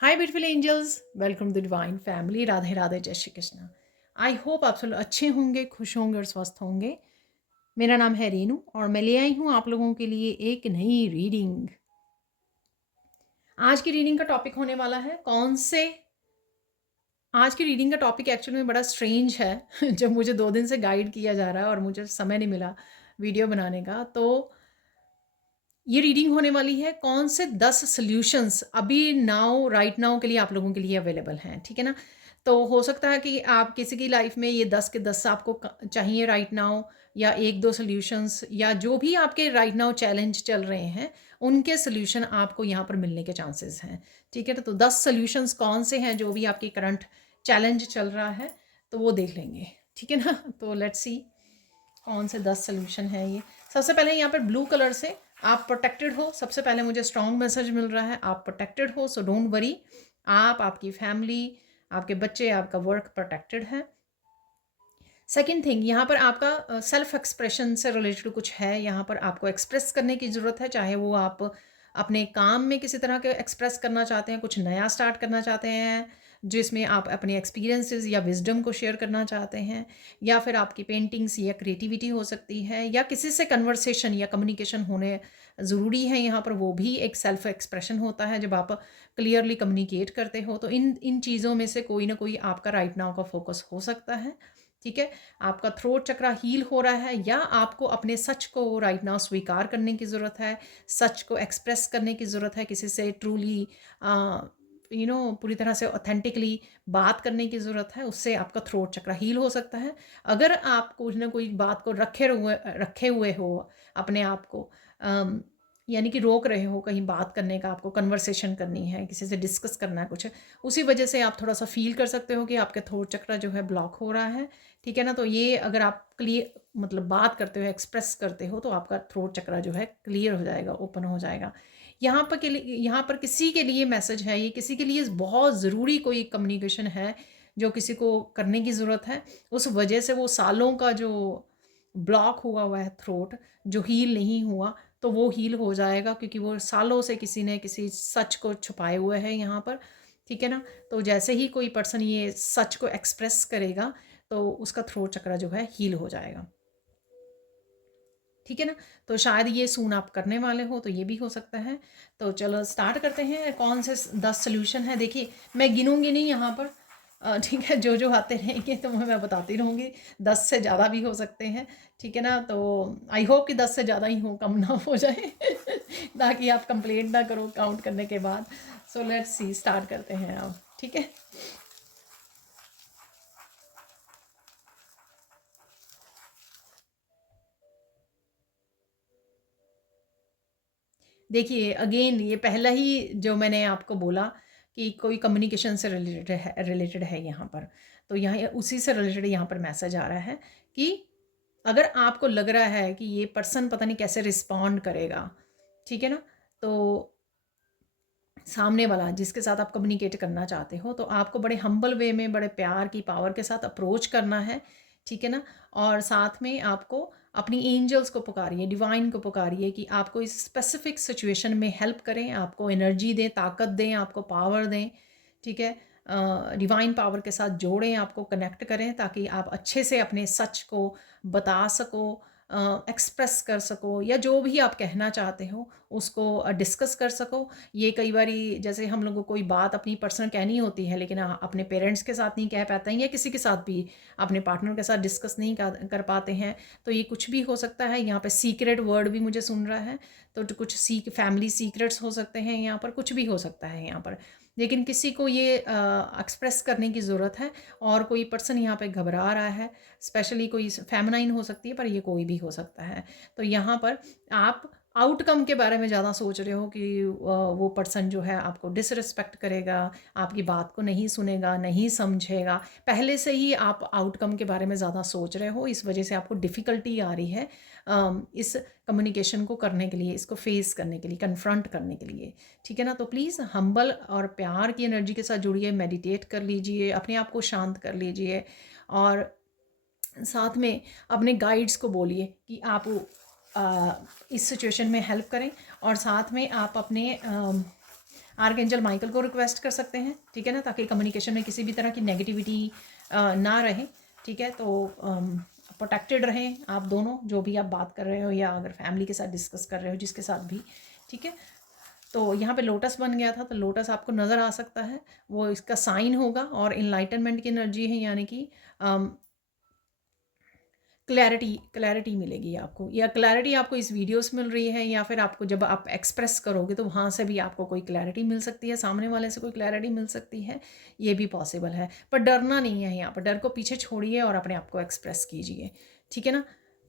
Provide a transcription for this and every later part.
Hi beautiful angels, welcome to divine family. Radhe Radhe, जय Shri Krishna. I hope आप सब लोग अच्छे होंगे, खुश होंगे और स्वस्थ होंगे। मेरा नाम है रेनू और मैं ले आई हूँ आप लोगों के लिए एक नई रीडिंग। आज की रीडिंग का टॉपिक होने वाला है आज की रीडिंग का टॉपिक एक्चुअली में बड़ा स्ट्रेंज है जब मुझे 2 दिन से गाइड किया जा रहा है और मुझे समय नहीं मिला वीडियो बनाने का। तो ये रीडिंग होने वाली है कौन से 10 सॉल्यूशंस अभी राइट नाउ के लिए आप लोगों के लिए अवेलेबल हैं। ठीक है ना। तो हो सकता है कि आप किसी की लाइफ में ये 10 के 10 आपको चाहिए राइट नाउ, या एक दो सॉल्यूशंस, या जो भी आपके राइट नाउ चैलेंज चल रहे हैं उनके सॉल्यूशन आपको यहाँ पर मिलने के चांसेस हैं। ठीक है। तो 10 सॉल्यूशंस कौन से हैं जो भी आपकी करंट चैलेंज चल रहा है, तो वो देख लेंगे। ठीक है ना। तो लेट्स सी कौन से 10 सोल्यूशन है ये। सबसे पहले यहाँ पर ब्लू कलर से आप प्रोटेक्टेड हो। सबसे पहले मुझे स्ट्रॉन्ग मैसेज मिल रहा है, आप प्रोटेक्टेड हो, सो डोंट वरी। आप, आपकी फैमिली, आपके बच्चे, आपका वर्क प्रोटेक्टेड है। सेकेंड थिंग, यहाँ पर आपका सेल्फ एक्सप्रेशन से रिलेटेड कुछ है। यहाँ पर आपको एक्सप्रेस करने की ज़रूरत है, चाहे वो आप अपने काम में किसी तरह के एक्सप्रेस करना चाहते हैं, कुछ नया स्टार्ट करना चाहते हैं जिसमें आप अपने एक्सपीरियंसेस या विजडम को शेयर करना चाहते हैं, या फिर आपकी पेंटिंग्स या क्रिएटिविटी हो सकती है, या किसी से कन्वर्सेशन या कम्युनिकेशन होने ज़रूरी है। यहाँ पर वो भी एक सेल्फ एक्सप्रेशन होता है जब आप क्लियरली कम्युनिकेट करते हो। तो इन इन चीज़ों में से कोई ना कोई आपका राइट नाउ का फोकस हो सकता है। ठीक है। आपका थ्रोट चक्रा हील हो रहा है, या आपको अपने सच को राइट नाउ स्वीकार करने की ज़रूरत है, सच को एक्सप्रेस करने की ज़रूरत है, किसी से ट्रूली पूरी तरह से ऑथेंटिकली बात करने की ज़रूरत है। उससे आपका थ्रोट चक्रा हील हो सकता है। अगर आप कुछ ना कोई बात को रखे हुए हो अपने आप को, यानी कि रोक रहे हो कहीं बात करने का, आपको कन्वर्सेशन करनी है, किसी से डिस्कस करना है कुछ, उसी वजह से आप थोड़ा सा फील कर सकते हो कि आपके थ्रोट चक्रा जो है ब्लॉक हो रहा है। ठीक है ना। तो ये अगर आप क्लियर मतलब बात करते हो, एक्सप्रेस करते हो, तो आपका थ्रोट चक्रा जो है क्लियर हो जाएगा, ओपन हो जाएगा। यहाँ पर किसी के लिए मैसेज है, ये किसी के लिए बहुत ज़रूरी कोई कम्युनिकेशन है जो किसी को करने की ज़रूरत है। उस वजह से वो सालों का जो ब्लॉक हुआ है थ्रोट, जो हील नहीं हुआ, तो वो हील हो जाएगा, क्योंकि वो सालों से किसी ने किसी सच को छुपाए हुए है यहाँ पर। ठीक है ना। तो जैसे ही कोई पर्सन ये सच को एक्सप्रेस करेगा तो उसका थ्रोट चक्रा जो है हील हो जाएगा। ठीक है ना। तो शायद ये सून आप करने वाले हो, तो ये भी हो सकता है। तो चलो स्टार्ट करते हैं। कौन से 10 सोल्यूशन है, देखिए मैं गिनूंगी नहीं यहाँ पर। ठीक है, जो जो आते रहेंगे तो मैं बताती रहूँगी। 10 से ज़्यादा भी हो सकते हैं। ठीक है ना। तो आई होप कि 10 से ज़्यादा ही हो, कम ना हो जाए ताकि आप कंप्लेंट ना करो काउंट करने के बाद। सो लेट्स सी, स्टार्ट करते हैं अब। ठीक है। देखिए अगेन, ये पहला ही जो मैंने आपको बोला कि कोई कम्युनिकेशन से रिलेटेड है यहाँ पर। तो यहाँ उसी से रिलेटेड यहाँ पर मैसेज आ रहा है कि अगर आपको लग रहा है कि ये पर्सन पता नहीं कैसे रिस्पॉन्ड करेगा, ठीक है ना, तो सामने वाला जिसके साथ आप कम्युनिकेट करना चाहते हो, तो आपको बड़े हम्बल वे में, बड़े प्यार की पावर के साथ अप्रोच करना है। ठीक है ना। और साथ में आपको अपनी एंजल्स को पुकारिए, डिवाइन को पुकारिए कि आपको इस स्पेसिफिक सिचुएशन में हेल्प करें, आपको एनर्जी दें, ताकत दें, आपको पावर दें। ठीक है। डिवाइन पावर के साथ जोड़ें, आपको कनेक्ट करें, ताकि आप अच्छे से अपने सच को बता सको, एक्सप्रेस कर सको, या जो भी आप कहना चाहते हो उसको डिस्कस कर सको। ये कई बारी जैसे हम लोगों को कोई बात अपनी पर्सनल कहनी होती है, लेकिन अपने पेरेंट्स के साथ नहीं कह पाते हैं, या किसी के साथ भी अपने पार्टनर के साथ डिस्कस नहीं कर पाते हैं, तो ये कुछ भी हो सकता है। यहाँ पे सीक्रेट वर्ड भी मुझे सुन रहा है, तो कुछ फैमिली सीक्रेट्स हो सकते हैं, यहाँ पर कुछ भी हो सकता है यहाँ पर। लेकिन किसी को ये एक्सप्रेस करने की ज़रूरत है, और कोई पर्सन यहाँ पे घबरा रहा है, स्पेशली कोई फेमिनाइन हो सकती है, पर ये कोई भी हो सकता है। तो यहाँ पर आप आउटकम के बारे में ज़्यादा सोच रहे हो कि वो पर्सन जो है आपको डिसरिस्पेक्ट करेगा, आपकी बात को नहीं सुनेगा, नहीं समझेगा। पहले से ही आप आउटकम के बारे में ज़्यादा सोच रहे हो, इस वजह से आपको डिफ़िकल्टी आ रही है इस कम्युनिकेशन को करने के लिए, इसको फेस करने के लिए, कन्फ्रंट करने के लिए। ठीक है ना। तो प्लीज़ हम्बल और प्यार की एनर्जी के साथ जुड़िए, मेडिटेट कर लीजिए, अपने आप को शांत कर लीजिए, और साथ में अपने गाइड्स को बोलिए कि आप इस सिचुएशन में हेल्प करें, और साथ में आप अपने आर्कएंजल माइकल को रिक्वेस्ट कर सकते हैं, ठीक है ना, ताकि कम्युनिकेशन में किसी भी तरह की नेगेटिविटी ना रहे, ठीक है। तो प्रोटेक्टेड रहें आप दोनों, जो भी आप बात कर रहे हो या अगर फैमिली के साथ डिस्कस कर रहे हो, जिसके साथ भी, ठीक है। तो यहाँ पे लोटस बन गया था, तो लोटस आपको नज़र आ सकता है, वो इसका साइन होगा और इनलाइटनमेंट की एनर्जी है, यानी कि क्लैरिटी मिलेगी आपको, या क्लैरिटी आपको इस वीडियो से मिल रही है, या फिर आपको जब आप एक्सप्रेस करोगे तो वहाँ से भी आपको कोई क्लैरिटी मिल सकती है, सामने वाले से कोई क्लैरिटी मिल सकती है, ये भी पॉसिबल है। पर डरना नहीं है, यहाँ पर डर को पीछे छोड़िए और अपने आप को एक्सप्रेस कीजिए, ठीक है ना।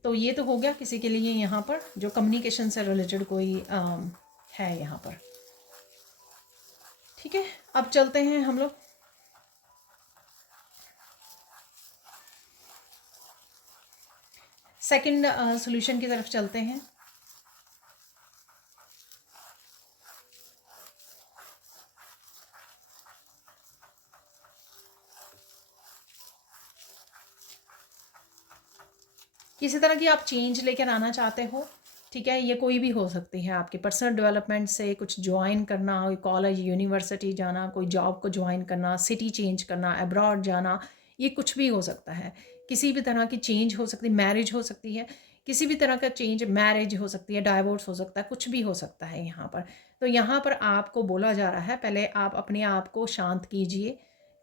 तो ये तो हो गया किसी के लिए यहाँ पर जो कम्युनिकेशन से रिलेटेड कोई है यहाँ पर, ठीक है। अब चलते हैं हम लोग सेकंड सॉल्यूशन की तरफ चलते हैं। किसी तरह की आप चेंज लेकर आना चाहते हो, ठीक है, ये कोई भी हो सकती है, आपके पर्सनल डेवलपमेंट से कुछ ज्वाइन करना, कोई कॉलेज यूनिवर्सिटी जाना, कोई जॉब को ज्वाइन करना, सिटी चेंज करना, अब्रॉड जाना, ये कुछ भी हो सकता है। किसी भी तरह की चेंज हो सकती है, मैरिज हो सकती है, किसी भी तरह का चेंज, मैरिज हो सकती है, डाइवोर्स हो सकता है, कुछ भी हो सकता है यहाँ पर। तो यहाँ पर आपको बोला जा रहा है, पहले आप अपने आप को शांत कीजिए,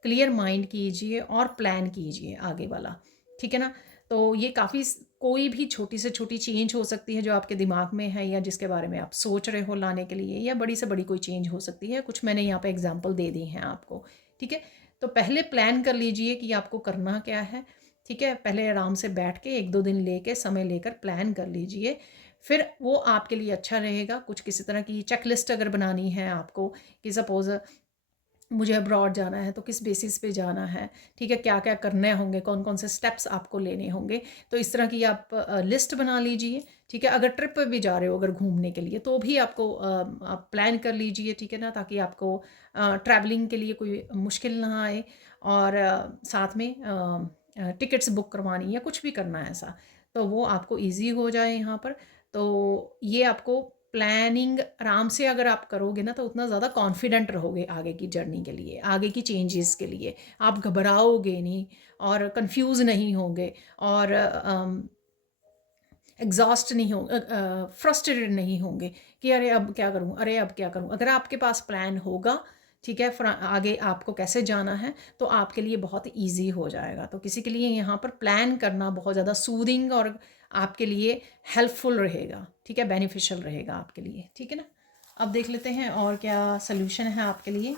क्लियर माइंड कीजिए और प्लान कीजिए आगे वाला, ठीक है ना। तो ये काफ़ी कोई भी छोटी से छोटी चेंज हो सकती है जो आपके दिमाग में है या जिसके बारे में आप सोच रहे हो लाने के लिए, या बड़ी से बड़ी कोई चेंज हो सकती है, कुछ मैंने यहाँ पे एग्जांपल दे दी हैं आपको, ठीक है। तो पहले प्लान कर लीजिए कि आपको करना क्या है, ठीक है। पहले आराम से बैठ के 1-2 दिन लेके समय लेकर प्लान कर लीजिए, फिर वो आपके लिए अच्छा रहेगा। कुछ किसी तरह की चेकलिस्ट अगर बनानी है आपको, कि सपोज़ मुझे अब्रॉड जाना है तो किस बेसिस पे जाना है, ठीक है, क्या क्या करने होंगे, कौन कौन से स्टेप्स आपको लेने होंगे, तो इस तरह की आप लिस्ट बना लीजिए, ठीक है। अगर ट्रिप पे भी जा रहे हो, अगर घूमने के लिए, तो भी आपको आप प्लान कर लीजिए, ठीक है ना, ताकि आपको ट्रैवलिंग के लिए कोई मुश्किल ना आए। और साथ में टिकट्स बुक करवानी या कुछ भी करना है ऐसा, तो वो आपको ईजी हो जाए यहाँ पर। तो ये आपको प्लानिंग आराम से अगर आप करोगे ना, तो उतना ज़्यादा कॉन्फिडेंट रहोगे आगे की जर्नी के लिए, आगे की चेंजेस के लिए। आप घबराओगे नहीं और कंफ्यूज नहीं होंगे और एग्जॉस्ट नहीं हो, फ्रस्ट्रेटेड नहीं होंगे कि अरे अब क्या करूं, अरे अब क्या करूं। अगर आपके पास प्लान होगा, ठीक है, आगे आपको कैसे जाना है, तो आपके लिए बहुत ईजी हो जाएगा। तो किसी के लिए यहाँ पर प्लान करना बहुत ज़्यादा सूदिंग और आपके लिए हेल्पफुल रहेगा, ठीक है, बेनिफिशियल रहेगा आपके लिए, ठीक है ना। अब देख लेते हैं और क्या सल्यूशन है आपके लिए।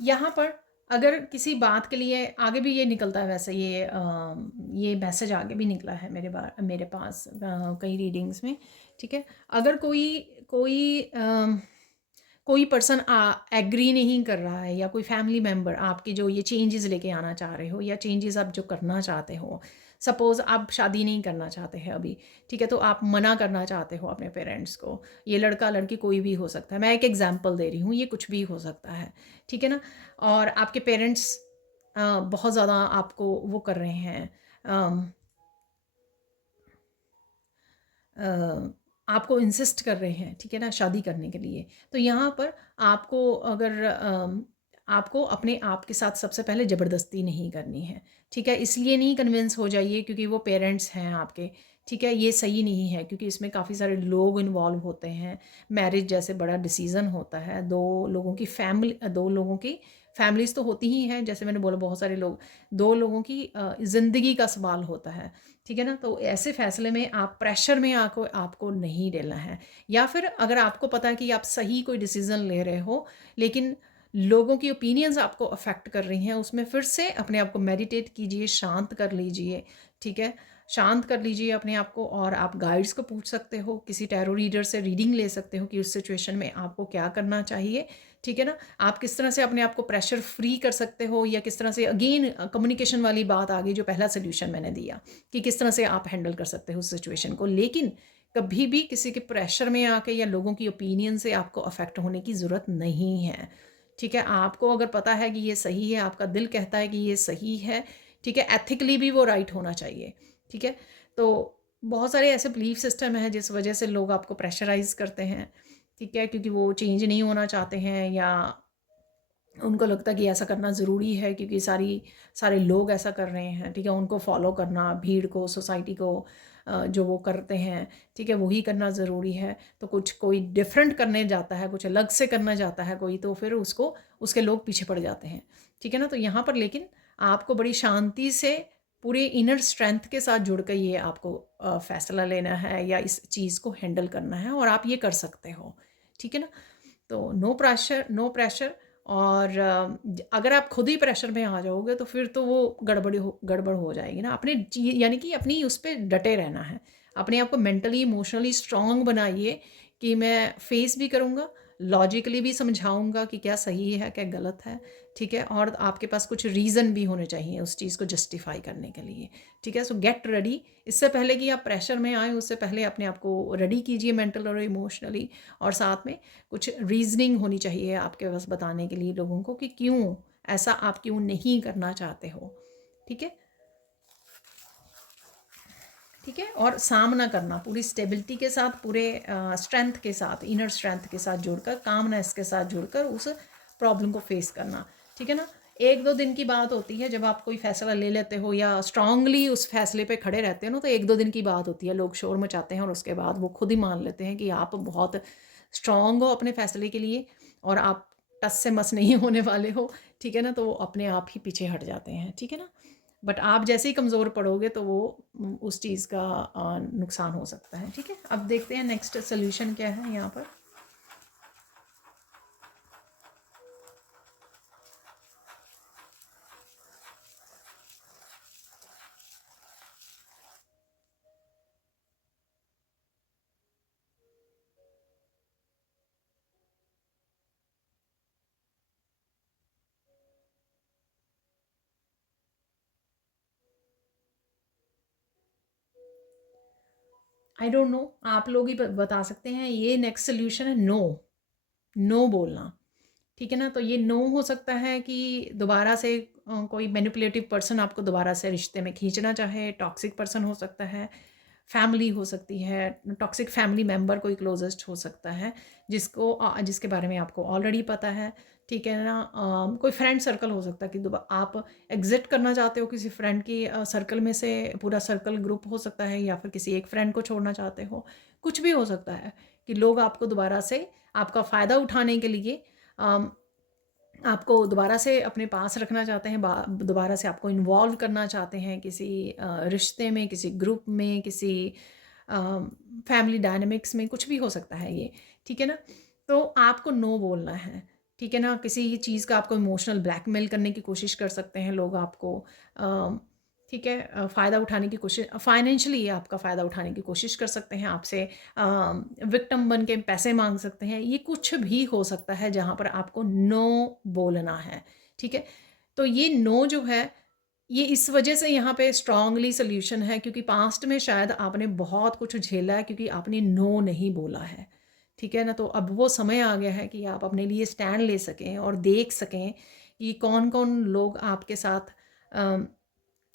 यहाँ पर अगर किसी बात के लिए आगे भी ये निकलता है, वैसे ये मैसेज आगे भी निकला है मेरे पास कई रीडिंग्स में, ठीक है। अगर कोई कोई कोई पर्सन एग्री नहीं कर रहा है, या कोई फैमिली मेम्बर आपके जो ये चेंजेस लेके आना चाह रहे हो, या चेंजेस आप जो करना चाहते हो, सपोज़ आप शादी नहीं करना चाहते हैं अभी, ठीक है, तो आप मना करना चाहते हो अपने पेरेंट्स को, ये लड़का लड़की कोई भी हो सकता है, मैं एक एग्जांपल दे रही हूँ, ये कुछ भी हो सकता है, ठीक है ना। और आपके पेरेंट्स बहुत ज़्यादा आपको वो कर रहे हैं, आपको इंसिस्ट कर रहे हैं, ठीक है ना, शादी करने के लिए। तो यहाँ पर आपको अगर आपको अपने आप के साथ सबसे पहले ज़बरदस्ती नहीं करनी है, ठीक है। इसलिए नहीं कन्विंस हो जाइए क्योंकि वो पेरेंट्स हैं आपके, ठीक है, ये सही नहीं है क्योंकि इसमें काफ़ी सारे लोग इन्वॉल्व होते हैं। मैरिज जैसे बड़ा डिसीज़न होता है, 2 लोगों की फैमिलीज़ तो होती ही हैं, जैसे मैंने बोला बहुत सारे लोग, 2 लोगों की ज़िंदगी का सवाल होता है, ठीक है ना। तो ऐसे फैसले में आप प्रेशर में आपको नहीं लेना है, या फिर अगर आपको पता है कि आप सही कोई डिसीज़न ले रहे हो, लेकिन लोगों की ओपिनियंस आपको अफेक्ट कर रही हैं, उसमें फिर से अपने आप को मेडिटेट कीजिए, शांत कर लीजिए, ठीक है। शांत कर लीजिए अपने आप को, और आप गाइड्स को पूछ सकते हो, किसी टैरो रीडर से रीडिंग ले सकते हो कि उस सिचुएशन में आपको क्या करना चाहिए, ठीक है ना? आप किस तरह से अपने आप को प्रेशर फ्री कर सकते हो, या किस तरह से अगेन कम्युनिकेशन वाली बात आ गई जो पहला सॉल्यूशन मैंने दिया, कि किस तरह से आप हैंडल कर सकते हो उस सिचुएशन को। लेकिन कभी भी किसी के प्रेशर में आके या लोगों की ओपिनियन से आपको अफेक्ट होने की ज़रूरत नहीं है। ठीक है? आपको अगर पता है कि ये सही है, आपका दिल कहता है कि ये सही है, ठीक है? एथिकली भी वो राइट होना चाहिए। ठीक है? तो बहुत सारे ऐसे बिलीफ सिस्टम हैं जिस वजह से लोग आपको प्रेशराइज़ करते हैं। ठीक है? क्योंकि वो चेंज नहीं होना चाहते हैं, या उनको लगता है कि ऐसा करना ज़रूरी है क्योंकि सारे लोग ऐसा कर रहे हैं। ठीक है? उनको फॉलो करना, भीड़ को, सोसाइटी को, जो वो करते हैं, ठीक है, वही करना ज़रूरी है। तो कुछ कोई डिफरेंट करने जाता है, कुछ अलग से करना चाहता है कोई, तो फिर उसको उसके लोग पीछे पड़ जाते हैं। ठीक है ना? तो यहाँ पर लेकिन आपको बड़ी शांति से पूरे इनर स्ट्रेंथ के साथ जुड़ कर ये आपको फ़ैसला लेना है, या इस चीज़ को हैंडल करना है, और आप ये कर सकते हो। ठीक है ना? तो नो प्रेशर। और अगर आप खुद ही प्रेशर में आ जाओगे तो फिर तो वो गड़बड़ हो जाएगी ना। अपने यानी कि अपनी उस पर डटे रहना है। अपने आप को मेंटली इमोशनली स्ट्रांग बनाइए कि मैं फेस भी करूँगा, लॉजिकली भी समझाऊंगा कि क्या सही है क्या गलत है। ठीक है? और आपके पास कुछ रीज़न भी होने चाहिए उस चीज़ को जस्टिफाई करने के लिए। ठीक है? सो गेट रेडी। इससे पहले कि आप प्रेशर में आए, उससे पहले अपने आप को रेडी कीजिए मेंटल और इमोशनली। और साथ में कुछ रीजनिंग होनी चाहिए आपके पास बताने के लिए लोगों को कि क्यों ऐसा आप क्यों नहीं करना चाहते हो। ठीक है? ठीक है? और सामना करना पूरी स्टेबिलिटी के साथ, पूरे स्ट्रेंथ के साथ, इनर स्ट्रेंथ के साथ जुड़कर, कामनेस के साथ जुड़कर उस प्रॉब्लम को फेस करना। ठीक है ना? एक दो दिन की बात होती है जब आप कोई फैसला ले लेते हो या स्ट्रांगली उस फैसले पे खड़े रहते हो ना, तो एक दो दिन की बात होती है, लोग शोर मचाते हैं और उसके बाद वो खुद ही मान लेते हैं कि आप बहुत स्ट्रांग हो अपने फैसले के लिए, और आप टस से मस नहीं होने वाले हो। ठीक है ना? तो वो अपने आप ही पीछे हट जाते हैं। ठीक है ना? बट आप जैसे ही कमज़ोर पड़ोगे तो वो उस चीज़ का नुकसान हो सकता है। ठीक है? अब देखते हैं नेक्स्ट सोल्यूशन क्या है यहाँ पर। आई डोंट नो, आप लोग ही बता सकते हैं। ये नेक्स्ट सोल्यूशन है नो। नो बोलना। ठीक है ना? तो ये नो हो सकता है कि दोबारा से कोई मैनिपुलेटिव पर्सन आपको दोबारा से रिश्ते में खींचना चाहे, टॉक्सिक पर्सन हो सकता है, फैमिली हो सकती है, टॉक्सिक फैमिली मेंबर कोई क्लोजेस्ट हो सकता है, जिसके बारे में आपको ऑलरेडी पता है। ठीक है ना? कोई फ्रेंड सर्कल हो सकता है कि आप एग्जिट करना चाहते हो किसी फ्रेंड की सर्कल में से, पूरा सर्कल ग्रुप हो सकता है, या फिर किसी एक फ्रेंड को छोड़ना चाहते हो। कुछ भी हो सकता है कि लोग आपको दोबारा से आपका फ़ायदा उठाने के लिए आपको दोबारा से अपने पास रखना चाहते हैं, दोबारा से आपको इन्वॉल्व करना चाहते हैं किसी रिश्ते में, किसी ग्रुप में, किसी फैमिली डायनेमिक्स में, कुछ भी हो सकता है ये। ठीक है ना? तो आपको नो बोलना है। ठीक है ना? किसी चीज़ का आपको इमोशनल ब्लैकमेल करने की कोशिश कर सकते हैं लोग आपको। ठीक है? फ़ायदा उठाने की कोशिश, फाइनेंशियली आपका फ़ायदा उठाने की कोशिश कर सकते हैं आपसे, विक्टिम बन के पैसे मांग सकते हैं। ये कुछ भी हो सकता है जहाँ पर आपको नो बोलना है। ठीक है? तो ये नो जो है, ये इस वजह से यहाँ पे स्ट्रांगली सोल्यूशन है क्योंकि पास्ट में शायद आपने बहुत कुछ झेला है क्योंकि आपने नो नहीं बोला है। ठीक है ना? तो अब वो समय आ गया है कि आप अपने लिए स्टैंड ले सकें और देख सकें कि कौन कौन लोग आपके साथ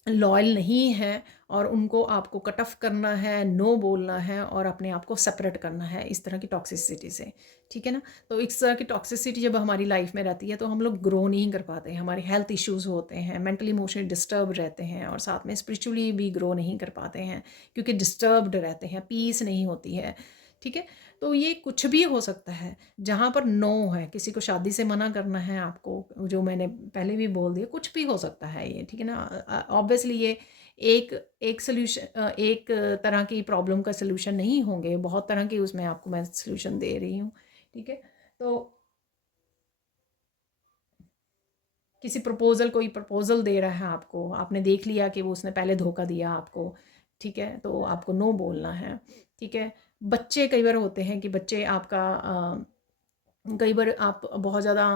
लॉयल नहीं है, और उनको आपको कट ऑफ करना है, नो बोलना है, और अपने आप को सेपरेट करना है इस तरह की टॉक्सिसिटी से। ठीक है ना? तो इस तरह की टॉक्सिसिटी जब हमारी लाइफ में रहती है तो हम लोग ग्रो नहीं कर पाते हैं, हमारे हेल्थ इश्यूज़ होते हैं, मेंटली इमोशनली डिस्टर्ब रहते हैं, और साथ में स्पिरिचुअली भी ग्रो नहीं कर पाते हैं क्योंकि डिस्टर्ब्ड रहते हैं, पीस नहीं होती है। ठीक है? तो ये कुछ भी हो सकता है जहाँ पर नो है, किसी को शादी से मना करना है आपको, जो मैंने पहले भी बोल दिया, कुछ भी हो सकता है ये। ठीक है ना? ऑब्वियसली ये एक एक सोल्यूशन, एक तरह की प्रॉब्लम का सोल्यूशन नहीं होंगे, बहुत तरह की उसमें आपको मैं सोल्यूशन दे रही हूँ। ठीक है? तो कोई प्रपोज़ल दे रहा है आपको, आपने देख लिया कि वो उसने पहले धोखा दिया आपको। ठीक है? तो आपको नो बोलना है। ठीक है? बच्चे कई बार होते हैं कि बच्चे आपका कई बार आप बहुत ज़्यादा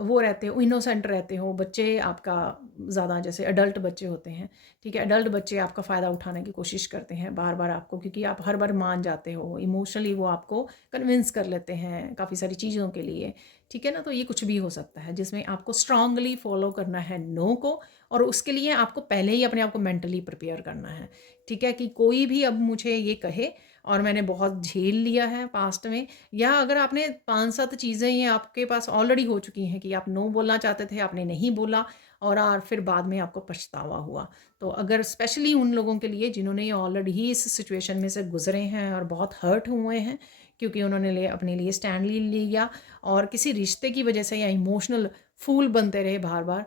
वो रहते हो, इनोसेंट रहते हो, बच्चे आपका ज़्यादा, जैसे अडल्ट बच्चे होते हैं, ठीक है, अडल्ट बच्चे आपका फ़ायदा उठाने की कोशिश करते हैं बार बार आपको, क्योंकि आप हर बार मान जाते हो, इमोशनली वो आपको कन्विंस कर लेते हैं काफ़ी सारी चीज़ों के लिए, ठीक है ना। तो ये कुछ भी हो सकता है जिसमें आपको स्ट्रांगली फॉलो करना है नो को, और उसके लिए आपको पहले ही अपने आप को मेंटली प्रिपेयर करना है, ठीक है, कि कोई भी अब मुझे ये कहे, और मैंने बहुत झेल लिया है पास्ट में, या अगर आपने 5-7 चीज़ें ये आपके पास ऑलरेडी हो चुकी हैं कि आप नो बोलना चाहते थे, आपने नहीं बोला, और फिर बाद में आपको पछतावा हुआ। तो अगर स्पेशली उन लोगों के लिए जिन्होंने ऑलरेडी ही इस सिचुएशन में से गुज़रे हैं और बहुत हर्ट हुए हैं, क्योंकि उन्होंने अपने लिए स्टैंड ले लिया, और किसी रिश्ते की वजह से या इमोशनल फूल बनते रहे बार-बार,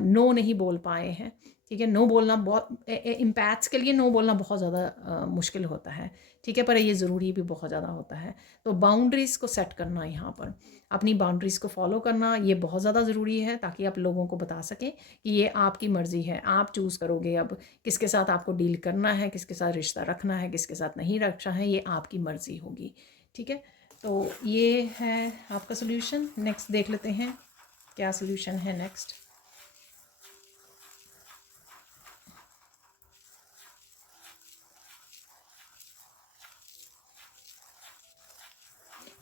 नो नहीं बोल पाए हैं, ठीक है। नो बोलना बहुत एम्पैथ्स के लिए नो बोलना बहुत ज़्यादा मुश्किल होता है, ठीक है, पर ये ज़रूरी भी बहुत ज़्यादा होता है। तो बाउंड्रीज़ को सेट करना, यहाँ पर अपनी बाउंड्रीज़ को फॉलो करना, ये बहुत ज़्यादा ज़रूरी है, ताकि आप लोगों को बता सकें कि ये आपकी मर्ज़ी है, आप चूज़ करोगे अब किसके साथ आपको डील करना है, किसके साथ रिश्ता रखना है, किसके साथ नहीं रखना है, ये आपकी मर्ज़ी होगी, ठीक है। तो ये है आपका सोल्यूशन। नेक्स्ट देख लेते हैं क्या सोल्यूशन है नेक्स्ट।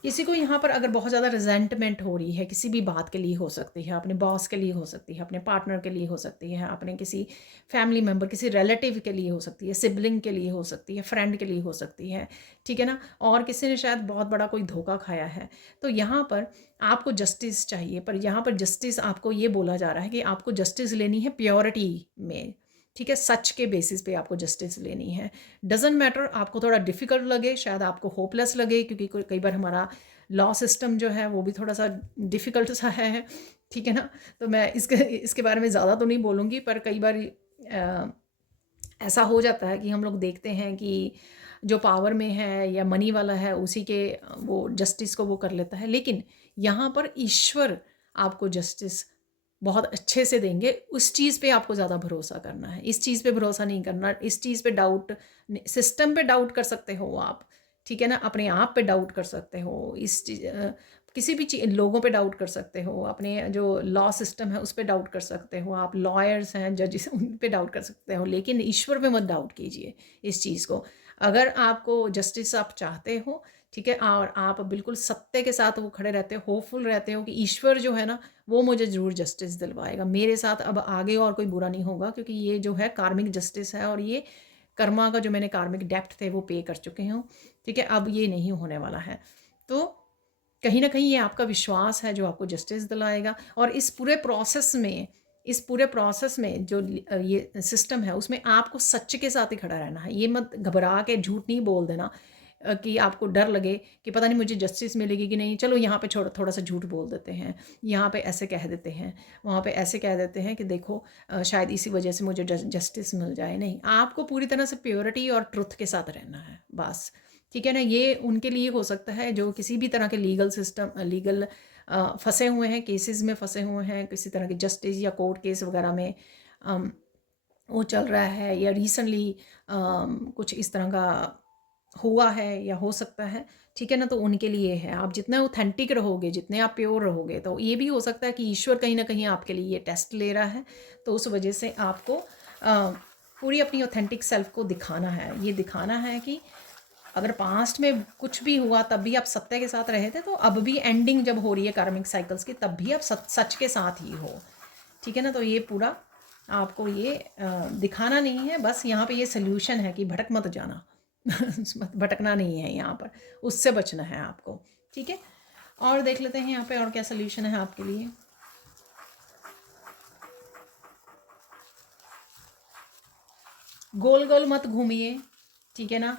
किसी को यहाँ पर अगर बहुत ज़्यादा रिजेंटमेंट हो रही है, किसी भी बात के लिए हो सकती है, अपने बॉस के लिए हो सकती है, अपने पार्टनर के लिए हो सकती है, अपने किसी फैमिली मेम्बर, किसी रिलेटिव के लिए हो सकती है, सिबलिंग के लिए हो सकती है, फ्रेंड के लिए हो सकती है, ठीक है ना, और किसी ने शायद बहुत बड़ा कोई धोखा खाया है, तो यहाँ पर आपको जस्टिस चाहिए। पर यहाँ पर जस्टिस आपको ये बोला जा रहा है कि आपको जस्टिस लेनी है प्योरिटी में, ठीक है, सच के बेसिस पे आपको जस्टिस लेनी है। डज़न्ट मैटर आपको थोड़ा डिफ़िकल्ट लगे, शायद आपको होपलेस लगे, क्योंकि कई बार हमारा लॉ सिस्टम जो है वो भी थोड़ा सा डिफ़िकल्ट सा है, ठीक है ना। तो मैं इसके इसके बारे में ज़्यादा तो नहीं बोलूँगी, पर कई बार ऐसा हो जाता है कि हम लोग देखते हैं कि जो पावर में है या मनी वाला है उसी के वो जस्टिस को वो कर लेता है, लेकिन यहाँ पर ईश्वर आपको जस्टिस बहुत अच्छे से देंगे। उस चीज़ पे आपको ज़्यादा भरोसा करना है, इस चीज़ पे भरोसा नहीं करना, इस चीज़ पे डाउट, सिस्टम पे डाउट कर सकते हो आप, ठीक है ना, अपने आप पे डाउट कर सकते हो, इस चीज़ किसी भी चीज़, लोगों पे डाउट कर सकते हो, अपने जो लॉ सिस्टम है उस पे डाउट कर सकते हो, आप लॉयर्स हैं, जजेस, उन पे डाउट कर सकते हो, लेकिन ईश्वर पे मत डाउट कीजिए इस चीज़ को। अगर आपको जस्टिस आप चाहते हो, ठीक है, और आप बिल्कुल सत्य के साथ वो खड़े रहते हो, होपफुल रहते हो कि ईश्वर जो है ना वो मुझे ज़रूर जस्टिस दिलवाएगा, मेरे साथ अब आगे और कोई बुरा नहीं होगा, क्योंकि ये जो है कार्मिक जस्टिस है, और ये कर्मा का जो मैंने कार्मिक डेप्थ थे वो पे कर चुके हूँ, ठीक है, अब ये नहीं होने वाला है। तो कहीं न कहीं ये आपका विश्वास है जो आपको जस्टिस दिलाएगा, और इस पूरे प्रोसेस में जो ये सिस्टम है उसमें आपको सच के साथ ही खड़ा रहना है। ये मत घबरा के झूठ नहीं बोल देना, कि आपको डर लगे कि पता नहीं मुझे जस्टिस मिलेगी कि नहीं, चलो यहाँ पे थोड़ा सा झूठ बोल देते हैं, यहाँ पे ऐसे कह देते हैं, वहाँ पे ऐसे कह देते हैं कि देखो शायद इसी वजह से मुझे जस्टिस मिल जाए। नहीं, आपको पूरी तरह से प्योरिटी और ट्रुथ के साथ रहना है बस, ठीक है ना। ये उनके लिए हो सकता है जो किसी भी तरह के लीगल फंसे हुए हैं, केसेस में फंसे हुए हैं, किसी तरह के जस्टिस या कोर्ट केस वगैरह में अम, वो चल रहा है, या रिसेंटली कुछ इस तरह का हुआ है या हो सकता है, ठीक है ना। तो उनके लिए है, आप जितना ऑथेंटिक रहोगे, जितने आप प्योर रहोगे, तो ये भी हो सकता है कि ईश्वर कहीं ना कहीं आपके लिए ये टेस्ट ले रहा है, तो उस वजह से आपको पूरी अपनी ऑथेंटिक सेल्फ को दिखाना है। ये दिखाना है कि अगर पास्ट में कुछ भी हुआ तब भी आप सत्य के साथ रहे थे, तो अब भी एंडिंग जब हो रही है कार्मिक साइकिल्स की, तब भी आप सच के साथ ही हो, ठीक है ना। तो ये पूरा आपको ये दिखाना नहीं है, बस यहाँ पे ये सोल्यूशन है कि भटक मत जाना भटकना नहीं है यहाँ पर, उससे बचना है आपको, ठीक है। और देख लेते हैं यहाँ पे और क्या सोल्यूशन है आपके लिए। गोल गोल मत घूमिए, ठीक है ना।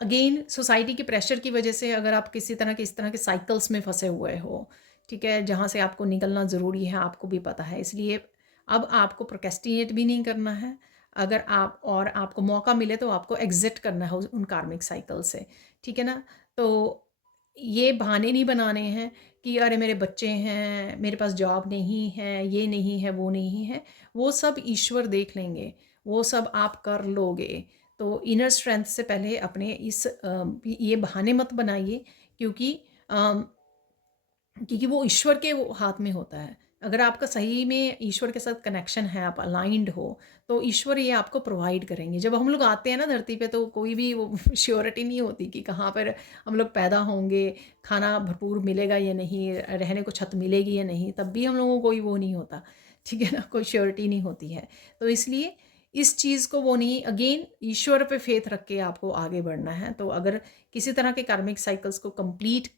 अगेन सोसाइटी के प्रेशर की वजह से अगर आप किसी तरह के इस तरह के साइकिल्स में फंसे हुए हो, ठीक है, जहाँ से आपको निकलना ज़रूरी है, आपको भी पता है, इसलिए अब आपको प्रोक्रेस्टिनेट भी नहीं करना है। अगर आप और आपको मौका मिले तो आपको एग्जिट करना है उन कार्मिक साइकिल से, ठीक है ना। तो ये बहाने नहीं बनाने हैं कि अरे मेरे बच्चे हैं, मेरे पास जॉब नहीं है, ये नहीं है, वो नहीं है, वो सब ईश्वर देख लेंगे, वो सब आप कर लोगे। तो इनर स्ट्रेंथ से पहले अपने ये बहाने मत बनाइए, क्योंकि वो ईश्वर के वो हाथ में होता है। अगर आपका सही में ईश्वर के साथ कनेक्शन है, आप अलाइंड हो, तो ईश्वर ये आपको प्रोवाइड करेंगे। जब हम लोग आते हैं ना धरती पे, तो कोई भी वो श्योरिटी नहीं होती कि कहाँ पर हम लोग पैदा होंगे, खाना भरपूर मिलेगा या नहीं, रहने को छत मिलेगी या नहीं, तब भी हम लोगों को कोई वो नहीं होता, ठीक है ना, कोई श्योरिटी नहीं होती है। तो इसलिए इस चीज़ को वो नहीं, अगेन ईश्वर पे फेथ रख के आपको आगे बढ़ना है। तो अगर किसी तरह के कार्मिक साइकिल्स को कंप्लीट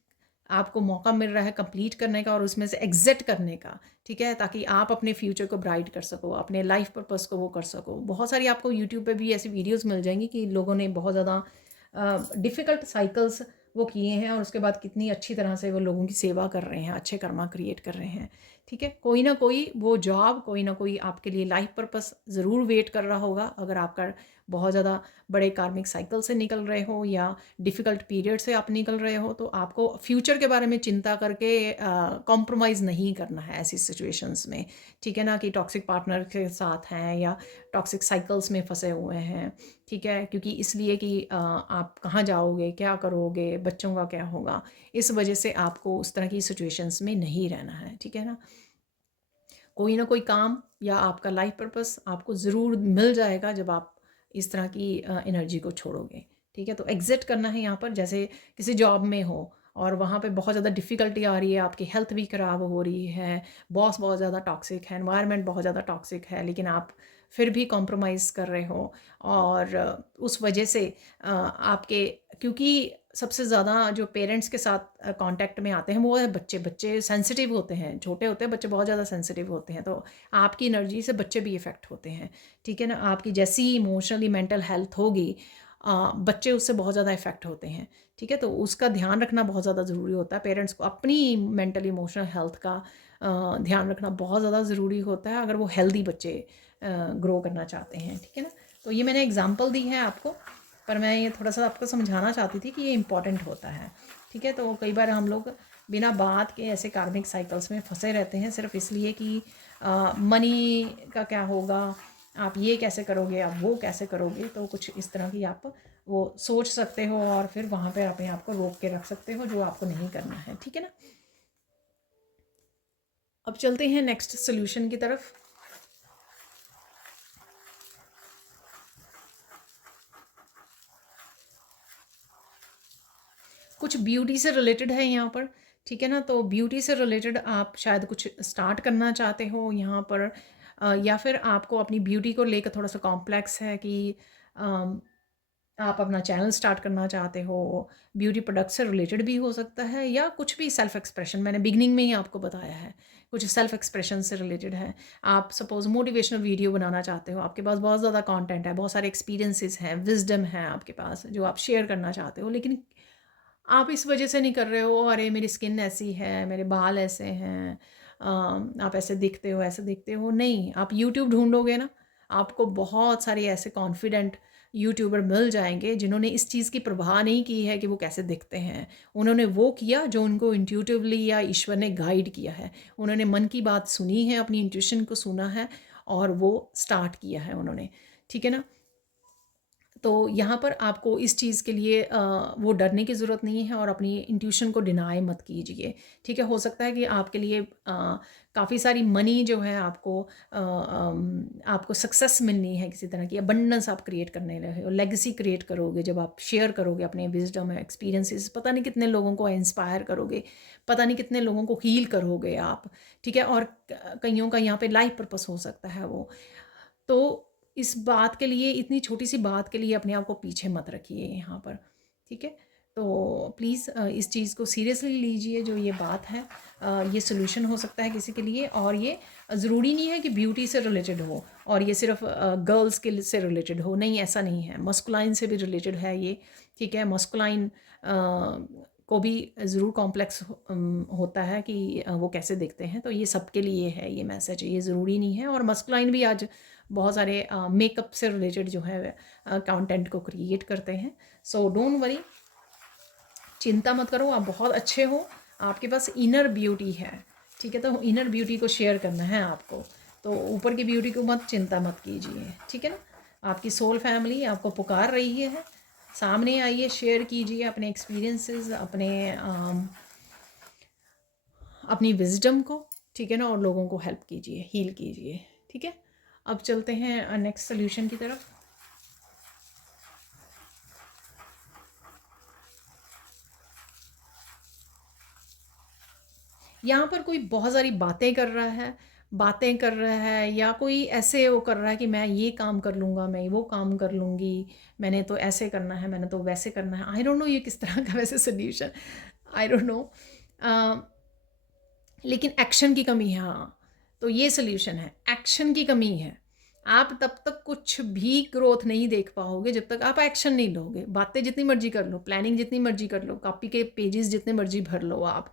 आपको मौका मिल रहा है कंप्लीट करने का और उसमें से एग्जिट करने का, ठीक है, ताकि आप अपने फ्यूचर को ब्राइट कर सको, अपने लाइफ पर्पस को वो कर सको। बहुत सारी आपको यूट्यूब पे भी ऐसी वीडियोस मिल जाएंगी कि लोगों ने बहुत ज़्यादा डिफ़िकल्ट साइकिल्स वो किए हैं और उसके बाद कितनी अच्छी तरह से वो लोगों की सेवा कर रहे हैं, अच्छे कर्मा क्रिएट कर रहे हैं, ठीक है। कोई ना कोई वो जॉब, कोई ना कोई आपके लिए लाइफ पर्पस ज़रूर वेट कर रहा होगा। अगर आपका बहुत ज़्यादा बड़े कार्मिक साइकिल से निकल रहे हो या डिफ़िकल्ट पीरियड से आप निकल रहे हो, तो आपको फ्यूचर के बारे में चिंता करके कॉम्प्रोमाइज़ नहीं करना है ऐसी सिचुएशंस में, ठीक है ना, कि टॉक्सिक पार्टनर के साथ हैं या टॉक्सिक साइकिल्स में फंसे हुए हैं, ठीक है, क्योंकि इसलिए कि आप कहाँ जाओगे, क्या करोगे, बच्चों का क्या होगा, इस वजह से आपको उस तरह की सिचुएशंस में नहीं रहना है, ठीक है ना। कोई ना कोई काम या आपका लाइफ पर्पस आपको ज़रूर मिल जाएगा जब आप इस तरह की एनर्जी को छोड़ोगे, ठीक है। तो एग्जिट करना है यहाँ पर, जैसे किसी जॉब में हो और वहाँ पे बहुत ज़्यादा डिफ़िकल्टी आ रही है, आपकी हेल्थ भी ख़राब हो रही है, बॉस बहुत ज़्यादा टॉक्सिक है, एनवायरनमेंट बहुत ज़्यादा टॉक्सिक है, लेकिन आप फिर भी कॉम्प्रोमाइज़ कर रहे हो और उस वजह से आपके, क्योंकि सबसे ज़्यादा जो पेरेंट्स के साथ कांटेक्ट में आते हैं वो है बच्चे। बच्चे सेंसिटिव होते हैं, छोटे होते हैं बच्चे, बहुत ज़्यादा सेंसिटिव होते हैं, तो आपकी एनर्जी से बच्चे भी इफ़ेक्ट होते हैं, ठीक है ना। आपकी जैसी इमोशनली मेंटल हेल्थ होगी, बच्चे उससे बहुत ज़्यादा इफ़ेक्ट होते हैं, ठीक है। तो उसका ध्यान रखना बहुत ज़्यादा ज़रूरी होता है। पेरेंट्स को अपनी मेंटल इमोशनल हेल्थ का ध्यान रखना बहुत ज़्यादा ज़रूरी होता है अगर वो हेल्दी बच्चे ग्रो करना चाहते हैं, ठीक है ना। तो ये मैंने एग्जांपल दी है आपको, पर मैं ये थोड़ा सा आपको समझाना चाहती थी कि ये इम्पॉर्टेंट होता है, ठीक है। तो कई बार हम लोग बिना बात के ऐसे कार्मिक साइकिल्स में फंसे रहते हैं, सिर्फ इसलिए कि मनी का क्या होगा, आप ये कैसे करोगे, आप वो कैसे करोगे, तो कुछ इस तरह की आप वो सोच सकते हो और फिर वहाँ पर अपने आप को रोक के रख सकते हो, जो आपको नहीं करना है, ठीक है ना। अब चलते हैं नेक्स्ट सोल्यूशन की तरफ। कुछ ब्यूटी से रिलेटेड है यहाँ पर, ठीक है ना। तो ब्यूटी से रिलेटेड आप शायद कुछ स्टार्ट करना चाहते हो यहाँ पर, या फिर आपको अपनी ब्यूटी को लेकर थोड़ा सा कॉम्प्लेक्स है कि अम, आप अपना चैनल स्टार्ट करना चाहते हो। ब्यूटी प्रोडक्ट से रिलेटेड भी हो सकता है या कुछ भी सेल्फ एक्सप्रेशन, मैंने बिगनिंग में ही आपको बताया है, कुछ सेल्फ एक्सप्रेशन से रिलेटेड है। आप सपोज मोटिवेशनल वीडियो बनाना चाहते हो, आपके पास बहुत ज़्यादा कंटेंट है, बहुत सारे एक्सपीरियंसेस हैं, विजडम है आपके पास जो आप शेयर करना चाहते हो, लेकिन आप इस वजह से नहीं कर रहे हो, अरे मेरी स्किन ऐसी है, मेरे बाल ऐसे हैं, आप ऐसे दिखते हो, ऐसे दिखते हो, नहीं। आप यूट्यूब ढूंढोगे ना, आपको बहुत सारे ऐसे कॉन्फिडेंट यूट्यूबर मिल जाएंगे जिन्होंने इस चीज़ की परवाह नहीं की है कि वो कैसे दिखते हैं। उन्होंने वो किया जो उनको इंट्यूटिवली या ईश्वर ने गाइड किया है। उन्होंने मन की बात सुनी है, अपनी इंट्यूशन को सुना है और वो स्टार्ट किया है उन्होंने, ठीक है ना। तो यहाँ पर आपको इस चीज़ के लिए वो डरने की ज़रूरत नहीं है और अपनी इंट्यूशन को डिनाई मत कीजिए, ठीक है। हो सकता है कि आपके लिए काफ़ी सारी मनी जो है आपको सक्सेस मिलनी है, किसी तरह की अबंडेंस आप क्रिएट करने रहे हो, लेगेसी क्रिएट करोगे जब आप शेयर करोगे अपने विजडम एक्सपीरियंसेस, पता नहीं कितने लोगों को इंस्पायर करोगे, पता नहीं कितने लोगों को हील करोगे आप, ठीक है। और कईयों का यहाँ पे लाइफ पर्पस हो सकता है वो। तो इस बात के लिए, इतनी छोटी सी बात के लिए अपने आप को पीछे मत रखिए यहाँ पर, ठीक है। तो प्लीज़ इस चीज़ को सीरियसली लीजिए जो ये बात है। ये सोल्यूशन हो सकता है किसी के लिए, और ये ज़रूरी नहीं है कि ब्यूटी से रिलेटेड हो और ये सिर्फ गर्ल्स के से रिलेटेड हो, नहीं, ऐसा नहीं है। मस्कुलाइन से भी रिलेटेड है ये, ठीक है। मस्कुलाइन को भी ज़रूर कॉम्प्लेक्स होता है कि वो कैसे दिखते हैं, तो ये सबके लिए है ये मैसेज, ये ज़रूरी नहीं है। और मस्कुलाइन भी आज बहुत सारे मेकअप से रिलेटेड जो है कंटेंट को क्रिएट करते हैं। सो डोंट वरी, चिंता मत करो, आप बहुत अच्छे हो, आपके पास इनर ब्यूटी है, ठीक है। तो इनर ब्यूटी को शेयर करना है आपको, तो ऊपर की ब्यूटी को मत चिंता मत कीजिए, ठीक है ना। आपकी सोल फैमिली आपको पुकार रही है, सामने आइए, शेयर कीजिए अपने एक्सपीरियंसेस, अपनी विजडम को, ठीक है ना, और लोगों को हेल्प कीजिए, हील कीजिए, ठीक है। अब चलते हैं नेक्स्ट सोल्यूशन की तरफ। यहाँ पर कोई बहुत सारी बातें कर रहा है या कोई ऐसे वो कर रहा है कि मैं ये काम कर लूँगा, मैं वो काम कर लूँगी, मैंने तो ऐसे करना है, मैंने तो वैसे करना है। आई डोंट नो ये किस तरह का वैसे सोल्यूशन, आई डोंट नो, लेकिन एक्शन की कमी है। हाँ, तो ये सोल्यूशन है, एक्शन की कमी है। आप तब तक कुछ भी ग्रोथ नहीं देख पाओगे जब तक आप एक्शन नहीं लोगे। बातें जितनी मर्जी कर लो, प्लानिंग जितनी मर्जी कर लो, कॉपी के पेजेस जितने मर्जी भर लो आप,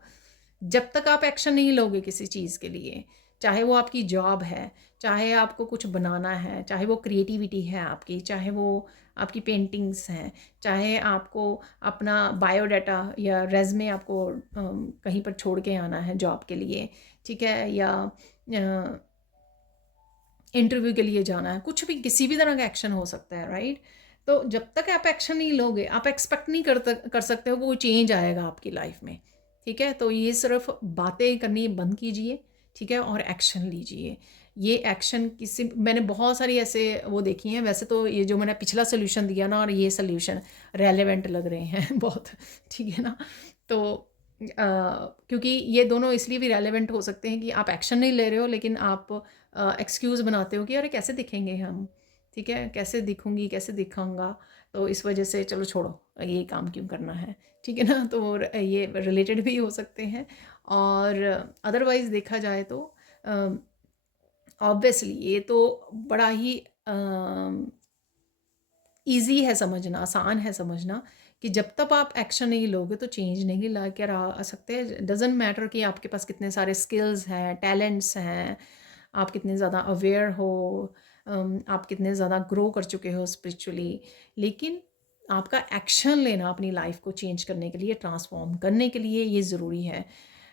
जब तक आप एक्शन नहीं लोगे किसी चीज़ के लिए, चाहे वो आपकी जॉब है, चाहे आपको कुछ बनाना है, चाहे वो क्रिएटिविटी है आपकी, चाहे वो आपकी पेंटिंग्स हैं, चाहे आपको अपना बायोडाटा या रेज़्मे आपको कहीं पर छोड़ के आना है जॉब के लिए, ठीक है, या इंटरव्यू के लिए जाना है, कुछ भी किसी भी तरह का एक्शन हो सकता है, राइट। तो जब तक आप एक्शन नहीं लोगे, आप एक्सपेक्ट नहीं कर सकते हो कोई चेंज आएगा आपकी लाइफ में, ठीक है। तो ये सिर्फ बातें करनी बंद कीजिए, ठीक है, और एक्शन लीजिए। ये एक्शन किसी, मैंने बहुत सारी ऐसे वो देखी हैं। वैसे तो ये जो मैंने पिछला सोल्यूशन दिया ना और ये सोल्यूशन रेलेवेंट लग रहे हैं बहुत, ठीक है ना। तो क्योंकि ये दोनों इसलिए भी रेलेवेंट हो सकते हैं कि आप एक्शन नहीं ले रहे हो, लेकिन आप एक्सक्यूज़ बनाते हो कि अरे कैसे दिखेंगे हम, ठीक है, कैसे दिखूंगी, कैसे दिखाऊंगा, तो इस वजह से चलो छोड़ो, ये काम क्यों करना है, ठीक है ना। तो ये रिलेटेड भी हो सकते हैं। और अदरवाइज़ देखा जाए तो ऑब्वियसली ये तो बड़ा ही ईज़ी है समझना, आसान है समझना कि जब तक आप एक्शन नहीं लोगे तो चेंज नहीं ला कर आ सकते। डज़न्ट मैटर कि आपके पास कितने सारे स्किल्स हैं, टैलेंट्स हैं, आप कितने ज़्यादा अवेयर हो, आप कितने ज़्यादा ग्रो कर चुके हो स्पिरिचुअली, लेकिन आपका एक्शन लेना अपनी लाइफ को चेंज करने के लिए, ट्रांसफॉर्म करने के लिए, ये ज़रूरी है।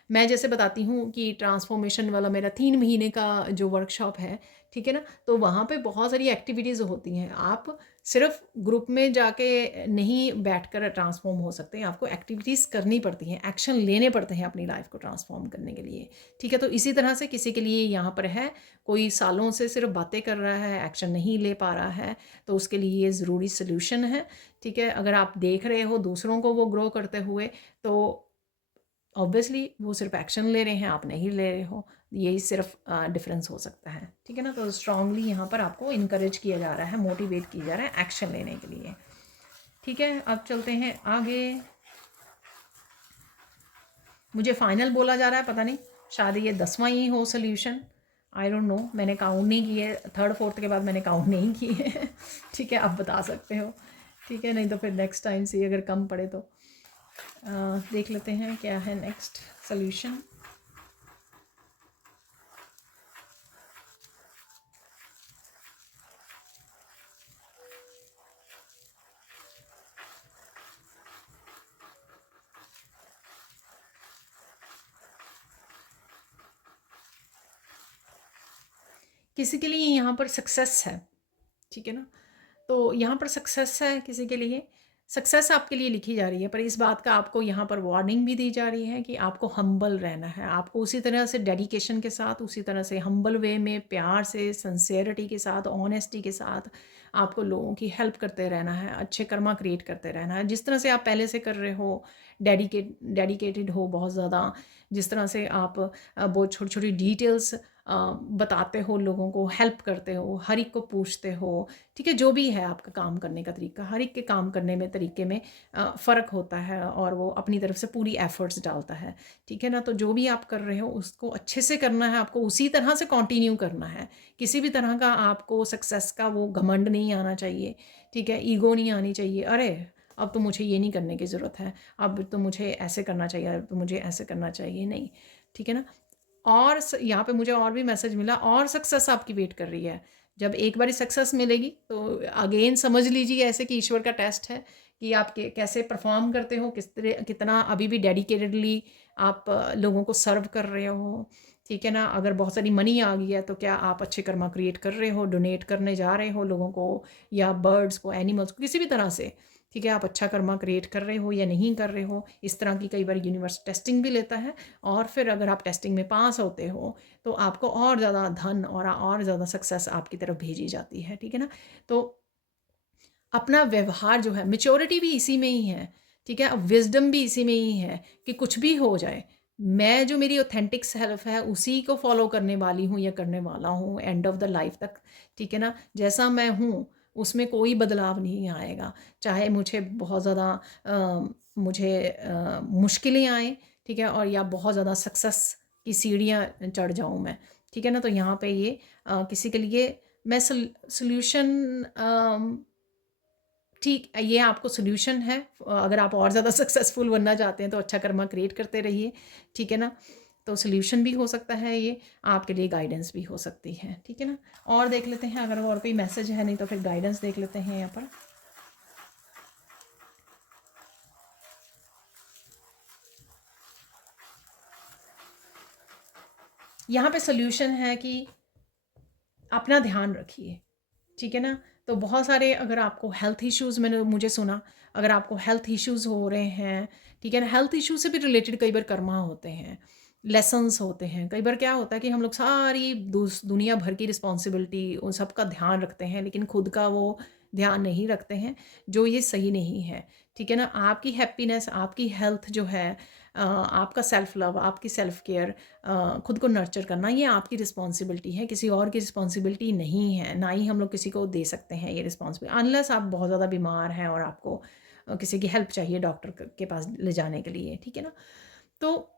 मैं जैसे बताती हूँ कि ट्रांसफॉर्मेशन वाला मेरा 3 महीने का जो वर्कशॉप है, ठीक है ना, तो वहाँ पे बहुत सारी एक्टिविटीज़ होती हैं। आप सिर्फ ग्रुप में जाके नहीं बैठकर ट्रांसफॉर्म हो सकते हैं, आपको एक्टिविटीज़ करनी पड़ती हैं, एक्शन लेने पड़ते हैं अपनी लाइफ को ट्रांसफॉर्म करने के लिए, ठीक है। तो इसी तरह से किसी के लिए यहाँ पर है, कोई सालों से सिर्फ बातें कर रहा है, एक्शन नहीं ले पा रहा है, तो उसके लिए ये ज़रूरी सोल्यूशन है, ठीक है। अगर आप देख रहे हो दूसरों को वो ग्रो करते हुए, तो ऑब्वियसली वो सिर्फ एक्शन ले रहे हैं, आप नहीं ले रहे हो, यही सिर्फ डिफरेंस हो सकता है, ठीक है ना। तो स्ट्रांगली यहाँ पर आपको इनकरेज किया जा रहा है, मोटिवेट किया जा रहा है एक्शन लेने के लिए, ठीक है। अब चलते हैं आगे। मुझे फाइनल बोला जा रहा है, पता नहीं शायद ये 10वां ही हो सोल्यूशन, आई डोंट नो, मैंने काउंट नहीं किए, थर्ड फोर्थ के बाद मैंने काउंट नहीं किए ठीक है, आप बता सकते हो, ठीक है, नहीं तो फिर नेक्स्ट टाइम से अगर कम पड़े तो देख लेते हैं क्या है नेक्स्ट सोल्यूशन। किसी के लिए यहाँ पर सक्सेस है, ठीक है ना, तो यहाँ पर सक्सेस है किसी के लिए, सक्सेस आपके लिए लिखी जा रही है, पर इस बात का आपको यहाँ पर वार्निंग भी दी जा रही है कि आपको हम्बल रहना है, आपको उसी तरह से डेडिकेशन के साथ, उसी तरह से हम्बल वे में, प्यार से, सिंसेरिटी के साथ, ऑनेस्टी के साथ आपको लोगों की हेल्प करते रहना है, अच्छे कर्मा क्रिएट करते रहना है, जिस तरह से आप पहले से कर रहे हो, डेडिकेटेड हो बहुत ज़्यादा, जिस तरह से आप बहुत छोटी छोटी डिटेल्स बताते हो, लोगों को हेल्प करते हो, हर एक को पूछते हो, ठीक है। जो भी है आपका काम करने का तरीका, हर एक के काम करने में तरीके में फ़र्क होता है और वो अपनी तरफ से पूरी एफ़र्ट्स डालता है, ठीक है ना। तो जो भी आप कर रहे हो उसको अच्छे से करना है, आपको उसी तरह से कंटिन्यू करना है, किसी भी तरह का आपको सक्सेस का वो घमंड नहीं आना चाहिए, ठीक है, ईगो नहीं आनी चाहिए, अरे अब तो मुझे ये नहीं करने की ज़रूरत है, अब तो मुझे ऐसे करना चाहिए, अब तो मुझे ऐसे करना चाहिए, नहीं, ठीक है ना। और यहाँ पे मुझे और भी मैसेज मिला, और सक्सेस आपकी वेट कर रही है। जब एक बारी सक्सेस मिलेगी तो अगेन समझ लीजिए ऐसे कि ईश्वर का टेस्ट है कि आप कैसे परफॉर्म करते हो, किस तरह, कितना अभी भी डेडिकेटेडली आप लोगों को सर्व कर रहे हो, ठीक है ना। अगर बहुत सारी मनी आ गई है तो क्या आप अच्छे कर्मा क्रिएट कर रहे हो, डोनेट करने जा रहे हो लोगों को या बर्ड्स को, एनिमल्स को, किसी भी तरह से, ठीक है। आप अच्छा कर्मा क्रिएट कर रहे हो या नहीं कर रहे हो, इस तरह की कई बार यूनिवर्स टेस्टिंग भी लेता है। और फिर अगर आप टेस्टिंग में पास होते हो तो आपको और ज़्यादा धन और ज़्यादा सक्सेस आपकी तरफ भेजी जाती है, ठीक है ना। तो अपना व्यवहार जो है, मेच्योरिटी भी इसी में ही है, ठीक है। अब विजडम भी इसी में ही है कि कुछ भी हो जाए, मैं जो मेरी ऑथेंटिक सेल्फ है उसी को फॉलो करने वाली हूँ या करने वाला हूँ एंड ऑफ द लाइफ तक, ठीक है ना। जैसा मैं हूँ उसमें कोई बदलाव नहीं आएगा, चाहे मुझे बहुत ज़्यादा मुश्किलें आएँ, ठीक है, और या बहुत ज़्यादा सक्सेस की सीढ़ियाँ चढ़ जाऊँ मैं, ठीक है ना। तो यहाँ पे ये किसी के लिए मैं सॉल्यूशन, ठीक, ये आपको सॉल्यूशन है। अगर आप और ज़्यादा सक्सेसफुल बनना चाहते हैं तो अच्छा कर्मा क्रिएट करते रहिए, ठीक है ना। तो सॉल्यूशन भी हो सकता है, ये आपके लिए गाइडेंस भी हो सकती है, ठीक है ना। और देख लेते हैं अगर और कोई मैसेज है, नहीं तो फिर गाइडेंस देख लेते हैं यहाँ पर। यहाँ पे सॉल्यूशन है कि अपना ध्यान रखिए, ठीक है ना। तो बहुत सारे, अगर आपको हेल्थ इश्यूज़, मुझे सुना, अगर आपको हेल्थ इश्यूज़ हो रहे हैं, ठीक है ना, हेल्थ इश्यूज से भी रिलेटेड कई बार कर्मा होते हैं, लेसन्स होते हैं। कई बार क्या होता है कि हम लोग सारी दुनिया भर की रिस्पॉन्सिबिलिटी उन सब का ध्यान रखते हैं लेकिन खुद का वो ध्यान नहीं रखते हैं, जो ये सही नहीं है, ठीक है ना। आपकी हैप्पीनेस, आपकी हेल्थ जो है, आपका सेल्फ लव, आपकी सेल्फ केयर, खुद को नर्चर करना, ये आपकी रिस्पॉन्सिबिलिटी है, किसी और की रिस्पॉन्सिबिलिटी नहीं है। ना ही हम लोग किसी को दे सकते हैं ये रिस्पॉन्सिबिलिटी, अनलेस आप बहुत ज़्यादा बीमार हैं और आपको किसी की हेल्प चाहिए डॉक्टर के पास ले जाने के लिए, ठीक है ना। तो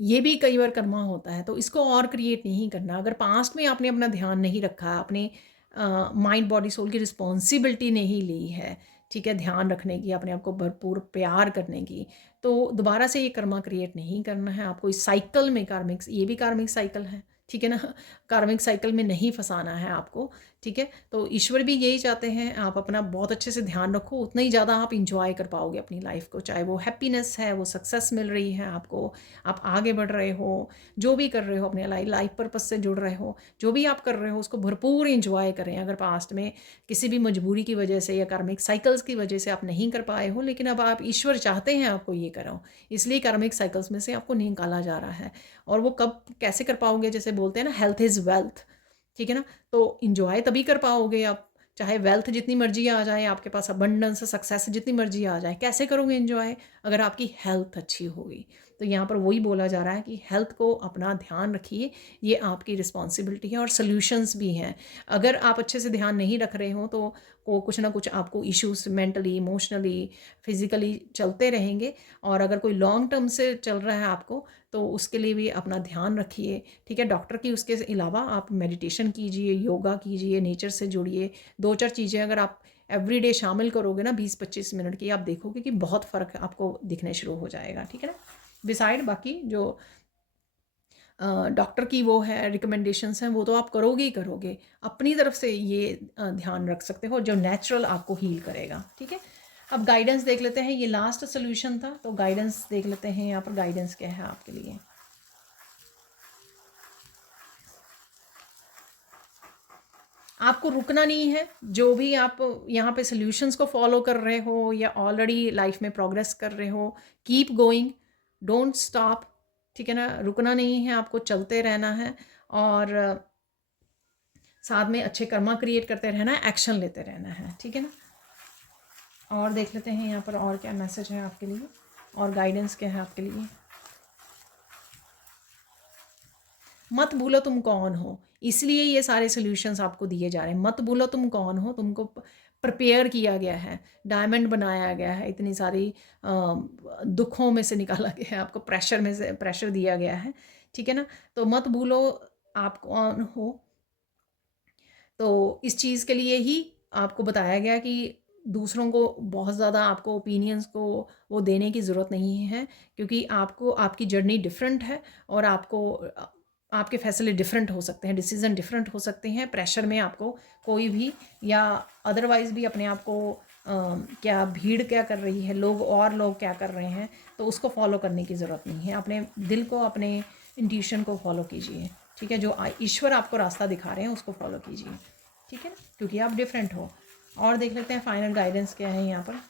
ये भी कई बार कर्मा होता है, तो इसको और क्रिएट नहीं करना। अगर पास्ट में आपने अपना ध्यान नहीं रखा, अपने माइंड बॉडी सोल की रिस्पॉन्सिबिलिटी नहीं ली है, ठीक है, ध्यान रखने की, अपने आप को भरपूर प्यार करने की, तो दोबारा से ये कर्मा क्रिएट नहीं करना है आपको। इस साइकिल में, कार्मिक, ये भी कार्मिक साइकिल है, ठीक है ना, कार्मिक साइकिल में नहीं फंसाना है आपको, ठीक है। तो ईश्वर भी यही चाहते हैं, आप अपना बहुत अच्छे से ध्यान रखो, उतना ही ज़्यादा आप इंजॉय कर पाओगे अपनी लाइफ को, चाहे वो हैप्पीनेस है, वो सक्सेस मिल रही है आपको, आप आगे बढ़ रहे हो, जो भी कर रहे हो अपने लाइफ पर्पस से जुड़ रहे हो, जो भी आप कर रहे हो उसको भरपूर इंजॉय करें। अगर पास्ट में किसी भी मजबूरी की वजह से या कार्मिक साइकिल्स की वजह से आप नहीं कर पाए हो, लेकिन अब आप, ईश्वर चाहते हैं आपको ये करो, इसलिए कार्मिक साइकिल्स में से आपको निकाला जा रहा है। और वो कब कैसे कर पाओगे, जैसे बोलते हैं ना, हेल्थ इज़ वेल्थ, ठीक है ना। तो इंजॉय तभी कर पाओगे आप, चाहे वेल्थ जितनी मर्जी आ जाए आपके पास, अबंडेंस, सक्सेस जितनी मर्जी आ जाए, कैसे करोगे एंजॉय, अगर आपकी हेल्थ अच्छी होगी। तो यहाँ पर वही बोला जा रहा है कि हेल्थ को अपना ध्यान रखिए, ये आपकी रिस्पॉन्सिबिलिटी है। और सॉल्यूशंस भी हैं, अगर आप अच्छे से ध्यान नहीं रख रहे हो तो कुछ ना कुछ आपको इश्यूज मेंटली, इमोशनली, फिजिकली चलते रहेंगे। और अगर कोई लॉन्ग टर्म से चल रहा है आपको, तो उसके लिए भी अपना ध्यान रखिए, ठीक है। डॉक्टर की उसके अलावा आप मेडिटेशन कीजिए, योगा कीजिए, नेचर से जुड़िए। 2-4 चीज़ें अगर आप एवरीडे शामिल करोगे ना, 20-25 मिनट की, आप देखोगे कि बहुत फ़र्क आपको दिखने शुरू हो जाएगा, ठीक है ना। बिसाइड बाकी जो डॉक्टर की वो है रिकमेंडेशंस हैं, वो तो आप करोगे ही करोगे, अपनी तरफ से ये ध्यान रख सकते हो जो नेचुरल आपको हील करेगा, ठीक है। अब गाइडेंस देख लेते हैं, ये लास्ट सोल्यूशन था, तो गाइडेंस देख लेते हैं यहाँ पर गाइडेंस क्या है आपके लिए। आपको रुकना नहीं है, जो भी आप यहाँ पे सॉल्यूशंस को फॉलो कर रहे हो या ऑलरेडी लाइफ में प्रोग्रेस कर रहे हो, कीप गोइंग, डोंट स्टॉप, ठीक है ना। रुकना नहीं है, आपको चलते रहना है और साथ में अच्छे कर्मा क्रिएट करते रहना है, एक्शन लेते रहना है, ठीक है ना। और देख लेते हैं यहाँ पर और क्या मैसेज है आपके लिए और गाइडेंस क्या है आपके लिए। मत भूलो तुम कौन हो, इसलिए ये सारे सॉल्यूशंस आपको दिए जा रहे हैं। मत भूलो तुम कौन हो, तुमको प्रिपेयर किया गया है, डायमंड बनाया गया है, इतनी सारी दुखों में से निकाला गया है, आपको प्रेशर में से प्रेशर दिया गया है, ठीक है ना। तो मत भूलो आप कौन हो। तो इस चीज़ के लिए ही आपको बताया गया कि दूसरों को बहुत ज़्यादा आपको ओपिनियंस को वो देने की ज़रूरत नहीं है, क्योंकि आपको, आपकी जर्नी डिफरेंट है और आपको आपके फैसले डिफरेंट हो सकते हैं, डिसीज़न डिफरेंट हो सकते हैं। प्रेशर में आपको कोई भी या अदरवाइज़ भी अपने आप को क्या भीड़ क्या कर रही है, लोग क्या कर रहे हैं, तो उसको फॉलो करने की ज़रूरत नहीं है। अपने दिल को, अपने इंट्यूशन को फॉलो कीजिए, ठीक है। जो ईश्वर आपको रास्ता दिखा रहे हैं उसको फॉलो कीजिए, ठीक है ना, क्योंकि आप डिफरेंट हो। और देख लेते हैं फाइनल गाइडेंस क्या है यहाँ पर।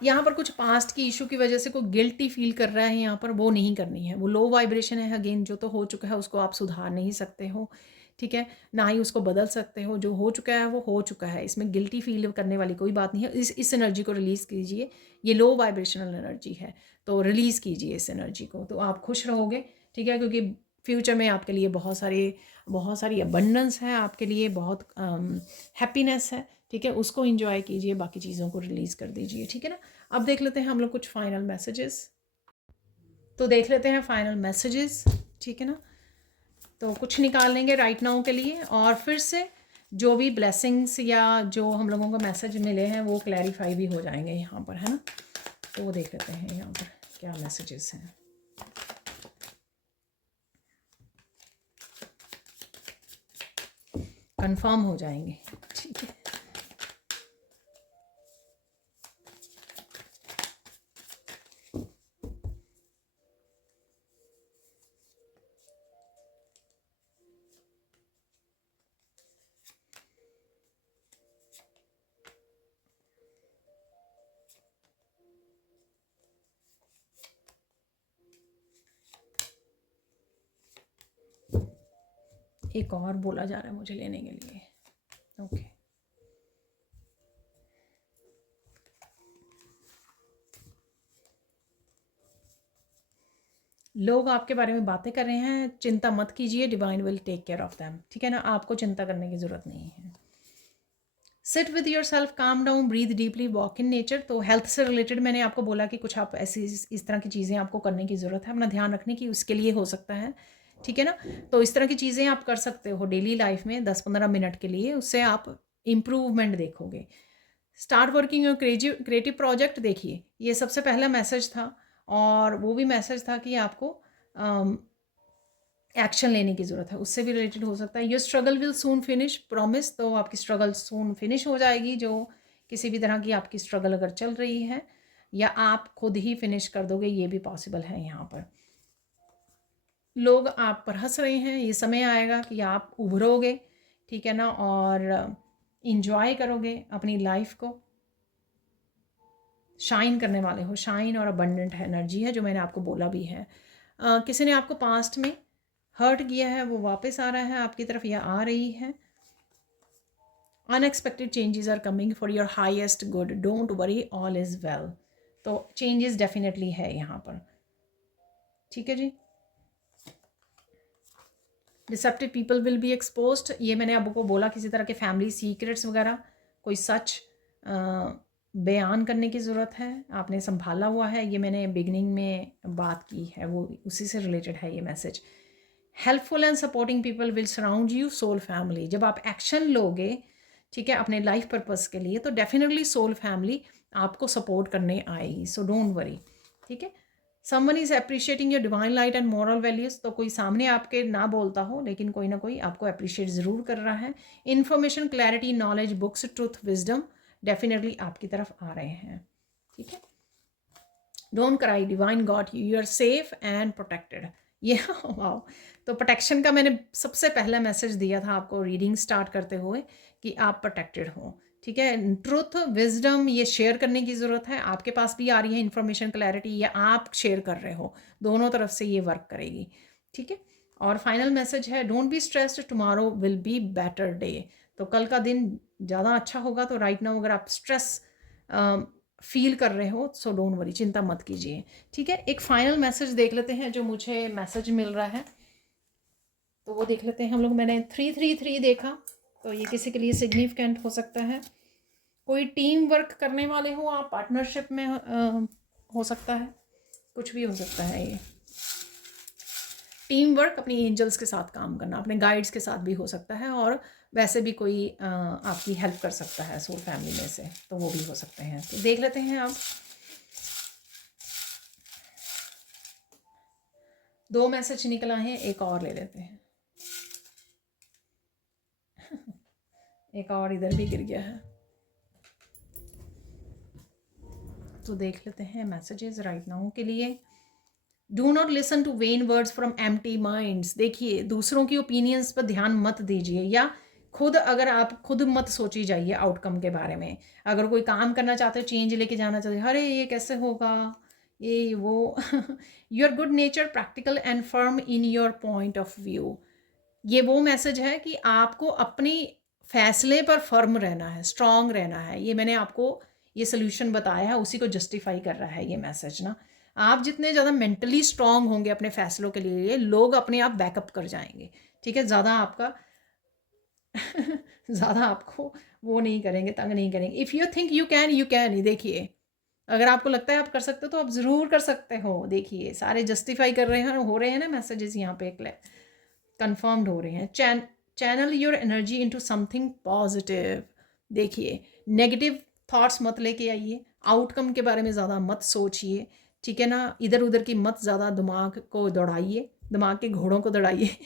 यहाँ पर कुछ पास्ट की इशू की वजह से कोई गिल्टी फील कर रहा है यहाँ पर, वो नहीं करनी है। वो लो वाइब्रेशन है, अगेन जो तो हो चुका है उसको आप सुधार नहीं सकते हो, ठीक है, ना ही उसको बदल सकते हो। जो हो चुका है वो हो चुका है, इसमें गिल्टी फील करने वाली कोई बात नहीं है। इस एनर्जी को रिलीज़ कीजिए, ये लो वाइब्रेशनल एनर्जी है, तो रिलीज़ कीजिए इस एनर्जी को, तो आप खुश रहोगे, ठीक है। क्योंकि फ्यूचर में आपके लिए बहुत सारी अबंडेंस है, आपके लिए बहुत हैप्पीनेस है, ठीक है। उसको इंजॉय कीजिए, बाकी चीज़ों को रिलीज़ कर दीजिए, ठीक है ना। अब देख लेते हैं हम लोग कुछ फाइनल मैसेजेस। तो देख लेते हैं फाइनल मैसेजेस, ठीक है ना। तो कुछ निकाल लेंगे राइट नाउ के लिए, और फिर से जो भी ब्लेसिंग्स या जो हम लोगों को मैसेज मिले हैं वो क्लैरिफाई भी हो जाएंगे यहाँ पर, है ना। तो वो देख लेते हैं यहाँ पर क्या मैसेजेस हैं। कंफर्म हो जाएंगे, ठीक है। एक और बोला जा रहा है मुझे लेने के लिए, ओके। लोग आपके बारे में बातें कर रहे हैं, चिंता मत कीजिए, divine will take care of them, ठीक है ना। आपको चिंता करने की ज़रूरत नहीं है। Sit with yourself, calm down, breathe deeply, walk in nature. तो हेल्थ से रिलेटेड मैंने आपको बोला कि कुछ आप ऐसी इस तरह की चीज़ें आपको करने की ज़रूरत है, अपना ध्यान रखने की, उसके लिए हो सकता है, ठीक है ना। तो इस तरह की चीज़ें आप कर सकते हो डेली लाइफ में 10-15 मिनट के लिए, उससे आप इम्प्रूवमेंट देखोगे। Start working your creative project. देखिए ये सबसे पहला मैसेज था, और वो भी मैसेज था कि आपको एक्शन लेने की ज़रूरत है, उससे भी रिलेटेड हो सकता है। Your struggle will soon finish, promise. तो आपकी स्ट्रगल सून फिनिश हो जाएगी, जो किसी भी तरह की आपकी स्ट्रगल अगर चल रही है, या आप खुद ही फिनिश कर दोगे, ये भी पॉसिबल है यहाँ पर। लोग आप पर हंस रहे हैं, ये समय आएगा कि आप उभरोगे, ठीक है ना, और इंजॉय करोगे अपनी लाइफ को, शाइन करने वाले हो। शाइन और अबंडेंट एनर्जी है, जो मैंने आपको बोला भी है। किसी ने आपको पास्ट में हर्ट किया है, वो वापस आ रहा है आपकी तरफ या आ रही है। Unexpected changes are coming for your highest good, don't worry, all is well. तो चेंजेस डेफिनेटली है यहाँ पर, ठीक है जी। Deceptive people will be exposed, ये मैंने आपको बोला, किसी तरह के फैमिली सीक्रेट्स वगैरह, कोई सच बयान करने की ज़रूरत है, आपने संभाला हुआ है, ये मैंने बिगनिंग में बात की है, वो उसी से रिलेटेड है ये message. Helpful and supporting people will surround you, soul family. जब आप एक्शन लोगे, ठीक है, अपने लाइफ पर्पस के लिए, तो डेफिनेटली सोल फैमिली आपको सपोर्ट करने आएगी, सो डोंट वरी, ठीक है। Someone is appreciating your divine light and moral values. तो कोई सामने आपके ना बोलता हो, लेकिन कोई ना कोई आपको अप्रिशिएट ज़रूर कर रहा है। Information, clarity, knowledge, books, truth, wisdom definitely आपकी तरफ आ रहे हैं, ठीक है। Don't cry, divine got you, you are safe and protected. ये वाओ। तो प्रोटेक्शन का मैंने सबसे पहला मैसेज दिया था आपको रीडिंग स्टार्ट करते हुए, कि आप प्रोटेक्टेड हो, ठीक है। ट्रुथ, विजडम, ये शेयर करने की ज़रूरत है, आपके पास भी आ रही है इन्फॉर्मेशन, क्लैरिटी, या आप शेयर कर रहे हो, दोनों तरफ से ये वर्क करेगी, ठीक है। और फाइनल मैसेज है, don't be stressed, tomorrow will be better day. तो कल का दिन ज़्यादा अच्छा होगा। तो राइट नाउ अगर आप स्ट्रेस फील कर रहे हो, सो डोंट वरी, चिंता मत कीजिए, ठीक है। एक फाइनल मैसेज देख लेते हैं जो मुझे मैसेज मिल रहा है, तो वो देख लेते हैं हम लोग। मैंने 333 देखा, तो ये किसी के लिए सिग्निफिकेंट हो सकता है। कोई टीम वर्क करने वाले हो आप, पार्टनरशिप में हो सकता है, कुछ भी हो सकता है ये। टीम वर्क, अपनी एंजल्स के साथ काम करना, अपने गाइड्स के साथ भी हो सकता है, और वैसे भी कोई आपकी हेल्प कर सकता है सोल फैमिली में से, तो वो भी हो सकते हैं। तो देख लेते हैं आप। 2 मैसेज निकला है, एक और ले लेते हैं। एक और इधर भी गिर गया है, तो देख लेते हैं मैसेजेस राइट नाउ के लिए। Do not listen to vain words from empty minds. देखिए, दूसरों की ओपिनियंस पर ध्यान मत दीजिए, या खुद अगर आप खुद मत सोची जाइए आउटकम के बारे में। अगर कोई काम करना चाहते हो, चेंज लेके जाना चाहते हो, अरे ये कैसे होगा, ये वो your good nature practical and firm in your point of view. ये वो मैसेज है कि आपको अपनी फैसले पर फर्म रहना है, स्ट्रांग रहना है। ये मैंने आपको ये सोल्यूशन बताया है, उसी को जस्टिफाई कर रहा है ये मैसेज ना। आप जितने ज़्यादा मेंटली स्ट्रांग होंगे अपने फैसलों के लिए, लोग अपने आप बैकअप कर जाएंगे, ठीक है। ज़्यादा आपका ज़्यादा आपको वो नहीं करेंगे, तंग नहीं करेंगे। If you think you can, you can he. देखिए, अगर आपको लगता है आप कर सकते हो तो आप ज़रूर कर सकते हो। देखिए, सारे जस्टिफाई कर रहे हैं, हो रहे हैं ना मैसेजेस यहाँ पे कंफर्म्ड हो रहे हैं। Channel your energy into something positive. देखिए, नेगेटिव थॉट्स मत लेके आइए, आउटकम के बारे में ज़्यादा मत सोचिए, ठीक है ना। इधर उधर की मत ज़्यादा दिमाग को दौड़ाइए, दिमाग के घोड़ों को दौड़ाइए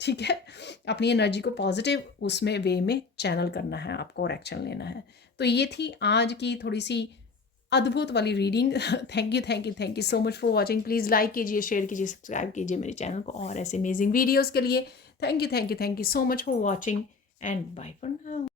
ठीक है। अपनी एनर्जी को पॉजिटिव उसमें वे में चैनल करना है आपको और एक्शन लेना है। तो ये थी आज की थोड़ी सी अद्भुत वाली reading. Thank you so much for watching. Please like कीजिए, शेयर कीजिए, सब्सक्राइब कीजिए मेरे चैनल को और ऐसे अमेजिंग वीडियोज़ के लिए। Thank you so much for watching and bye for now.